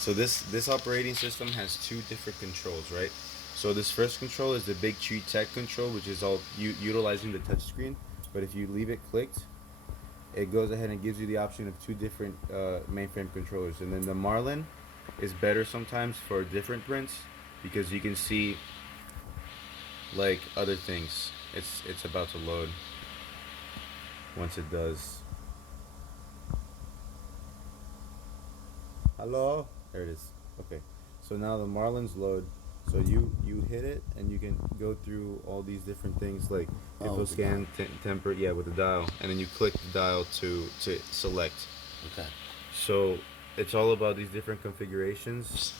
So this operating system has two different controls, right? So this first control is the Big Tree Tech control, which is all utilizing the touchscreen. But if you leave it clicked, it goes ahead and gives you the option of two different mainframe controllers. And then the Marlin is better sometimes for different prints because you can see like other things. It's about to load. Once it does. Hello? There it is. Okay. So now the Marlins load. So you hit it and you can go through all these different things like info scan, temper, yeah, with the dial, and then you click the dial to select. Okay. So it's all about these different configurations.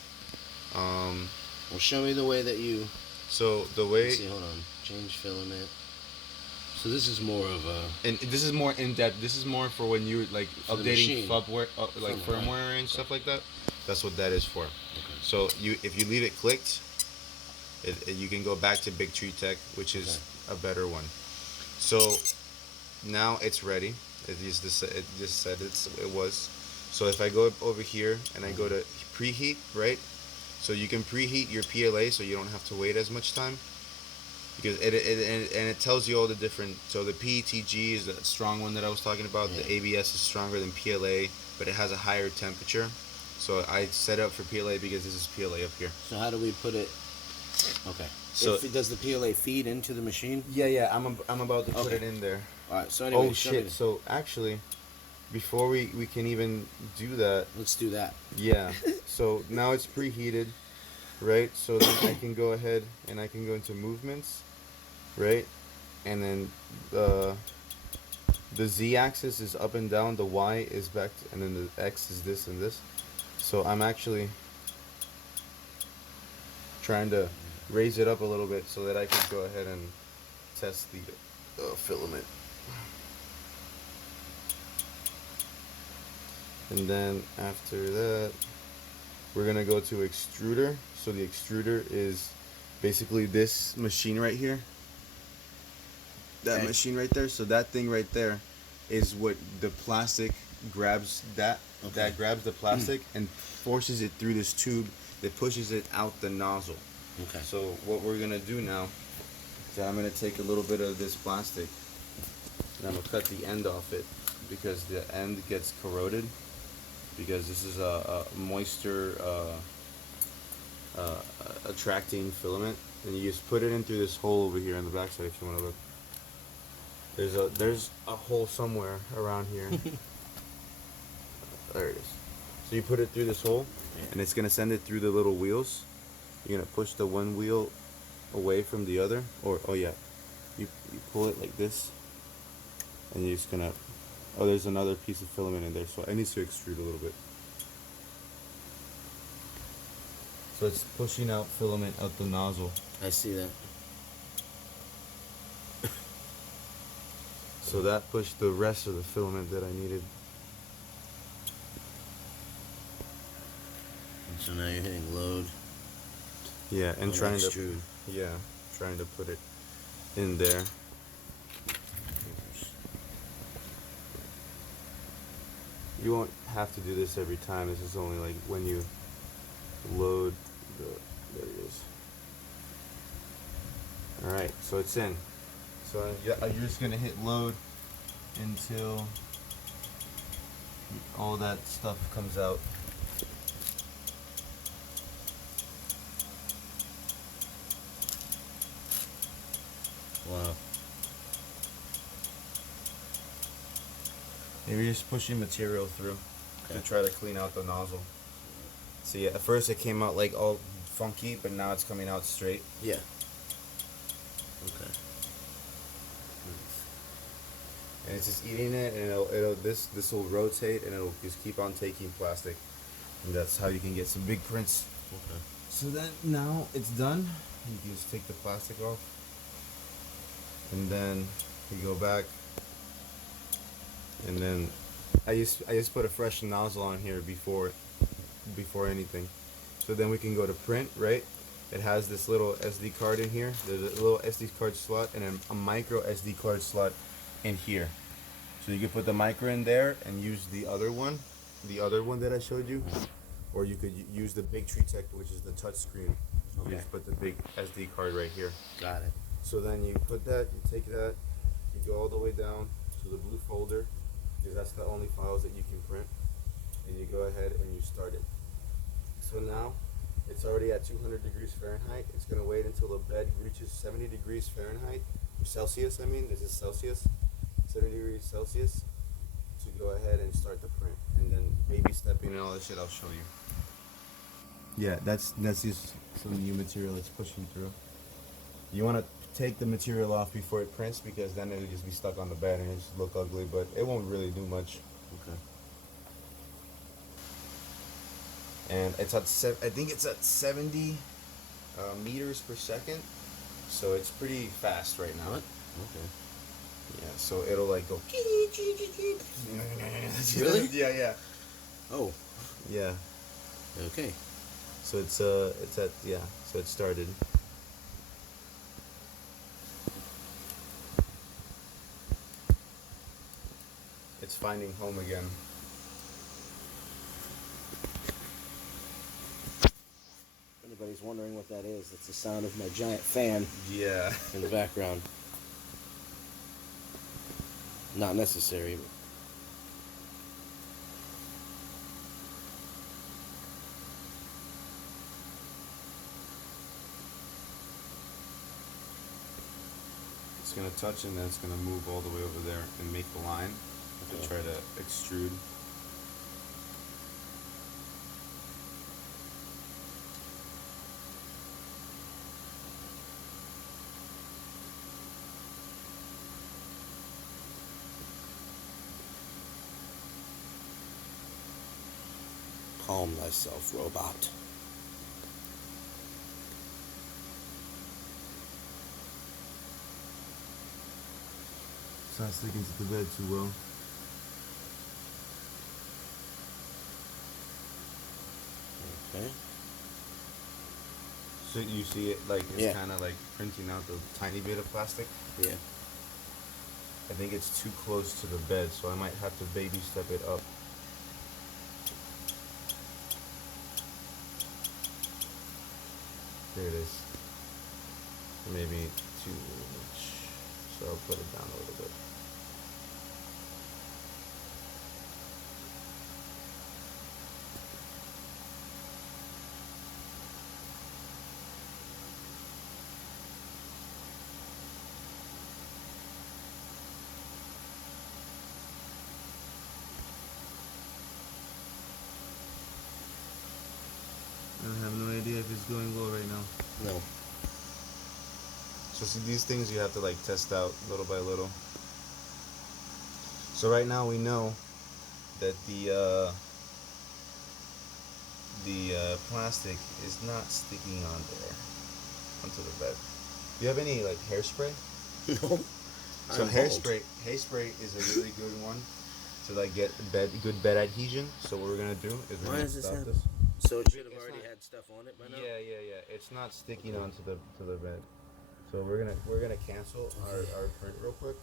Well, show me the way that you. So the way. Let's see, hold on. Change filament. So this is more of a. And this is more in depth. This is more for when you're like for updating firmware and stuff like that. That's what that is for. Okay. So if you leave it clicked, you can go back to Big Tree Tech, which is a better one. So now it's ready. It just said it was. So if I go over here and I go to preheat, right? So you can preheat your PLA, so you don't have to wait as much time. Because it tells you all the different. So the PETG is the strong one that I was talking about. Yeah. The ABS is stronger than PLA, but it has a higher temperature. So I set it up for PLA because this is PLA up here. So how do we put it? Okay. So does the PLA feed into the machine? Yeah. I'm about to put it in there. All right. So anyway. Oh shit. So actually, before we can even do that. Let's do that. Yeah. So now it's preheated, right? So then I can go ahead and I can go into movements, right? And then the Z-axis is up and down, the Y is back, and then the X is this and this. So I'm actually trying to raise it up a little bit so that I can go ahead and test the filament. And then after that, we're gonna go to extruder. So the extruder is basically this machine right here. That machine right there. So that thing right there is what the plastic grabs that grabs the plastic and forces it through this tube that pushes it out the nozzle. Okay. So what we're gonna do now is I'm gonna take a little bit of this plastic and I'm gonna cut the end off it because the end gets corroded because this is a moisture attracting filament, and you just put it in through this hole over here on the backside if you want to look. There's a hole somewhere around here. There it is. So you put it through this hole, and it's gonna send it through the little wheels. You're gonna push the one wheel away from the other, or you pull it like this, and you're just gonna. Oh, there's another piece of filament in there, so it needs to extrude a little bit. So it's pushing out filament out the nozzle. I see that. So that pushed the rest of the filament that I needed. And so now you're hitting load. Yeah, and trying to put it in there. You won't have to do this every time. This is only like when you load there it is. Alright, so it's in. So you're just going to hit load until all that stuff comes out. Wow. Maybe just pushing material through to try to clean out the nozzle. See, at first it came out like all funky, but now it's coming out straight. Yeah. Okay. And it's just eating it, and this will rotate, and it'll just keep on taking plastic, and that's how you can get some big prints. Okay. So then now it's done. You can just take the plastic off, and then you go back, and then I just put a fresh nozzle on here before anything. So then we can go to print, right? It has this little SD card in here. There's a little SD card slot and a micro SD card slot in here. So you can put the micro in there and use the other one that I showed you. or you could use the big tree tech, which is the touch screen. You Okay. just put the big SD card right here. Got it. So then you put that, you take that, you go all the way down to the blue folder, because that's the only files that you can print, and you go ahead and you start it. So now it's already at 200 degrees Fahrenheit. It's going to wait until the bed reaches 70 degrees Fahrenheit, or Celsius, I mean, this is Celsius, 70 degrees Celsius, to go ahead and start the print. And then baby stepping and all that shit I'll show you. Yeah, that's just some new material that's pushing through. You want to take the material off before it prints, because then it'll just be stuck on the bed and it'll just look ugly, but it won't really do much. Okay. And it's at I think it's at 70 meters per second, so it's pretty fast right now. What? Okay. Yeah, so it'll like go. Really? Yeah. Oh. Yeah. Okay. So it's at, yeah. So it started. It's finding home again. If anybody's wondering what that is, it's the sound of my giant fan Yeah. in the background. Not necessary, but It's gonna touch and then it's gonna move all the way over there and make the line to try to extrude. calm thyself, robot. It's not sticking to the bed too well. Okay. So you see it like it's Yeah. kind of like printing out the tiny bit of plastic. Yeah. I think it's too close to the bed, so I might have to baby step it up. There it is. Maybe too much. So I'll put it down a little bit. I have no idea if it's going well right now. No. So see, these things you have to like test out little by little. So right now we know that the plastic is not sticking on there onto the bed. Do you have any like hairspray? No. So hairspray is a really good one to like get good bed adhesion. So what we're gonna do is we're Why gonna does this stop happen? this. So it should have It's already not- had stuff on it by now? Yeah. It's not sticking onto the bed. So we're gonna cancel our print real quick.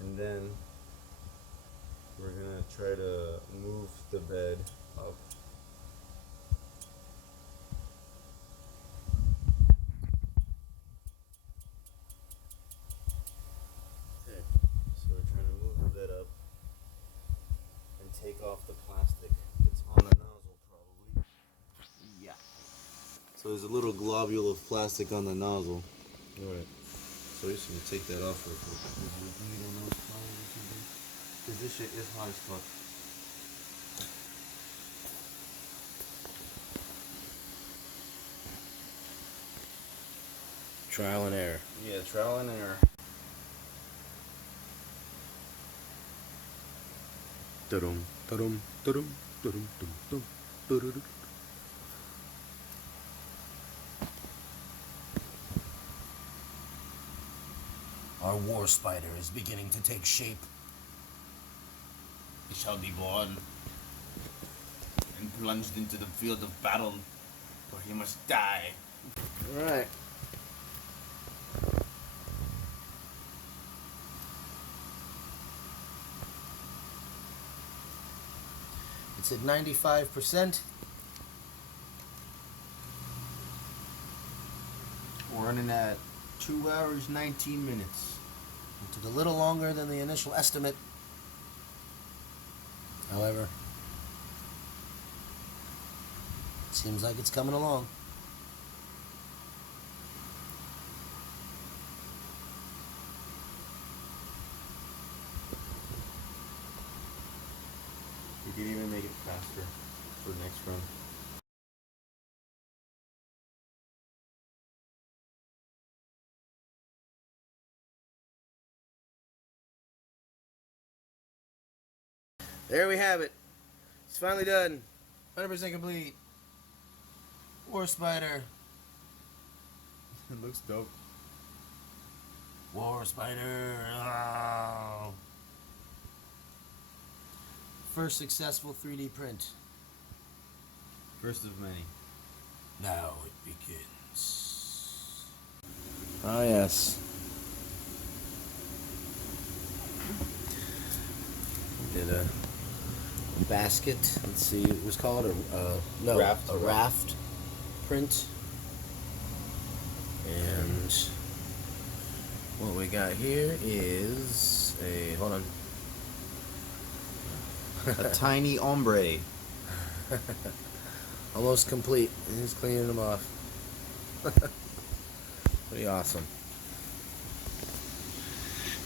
And then we're gonna try to move the bed up. Okay. So we're trying to move the bed up and take off the plastic that's on the nozzle probably. Yeah. So there's a little globule of plastic on the nozzle. Alright. So we're just gonna take that off real quick. Because this shit is hot as fuck. Trial and error. Yeah, trial and error. Dum dum dum dum dum dum. Our war spider is beginning to take shape. He shall be born and plunged into the field of battle where he must die. Alright. It's at 95%. We're running at 2 hours, 19 minutes. It took a little longer than the initial estimate. However, it seems like it's coming along. We can even make it faster for next run. There we have it. It's finally done. 100% complete. War Spider. It looks dope. War Spider. Oh. First successful 3D print. First of many. Now it begins. Oh, yes. Did a basket. Let's see. It was called a Raft. a raft print. And what we got here is a, hold on. A tiny ombre. Almost complete. He's cleaning them off. Pretty awesome.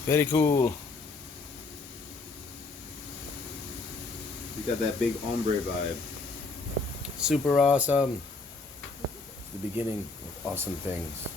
Very cool. You got that big ombre vibe. Super awesome. The beginning of awesome things.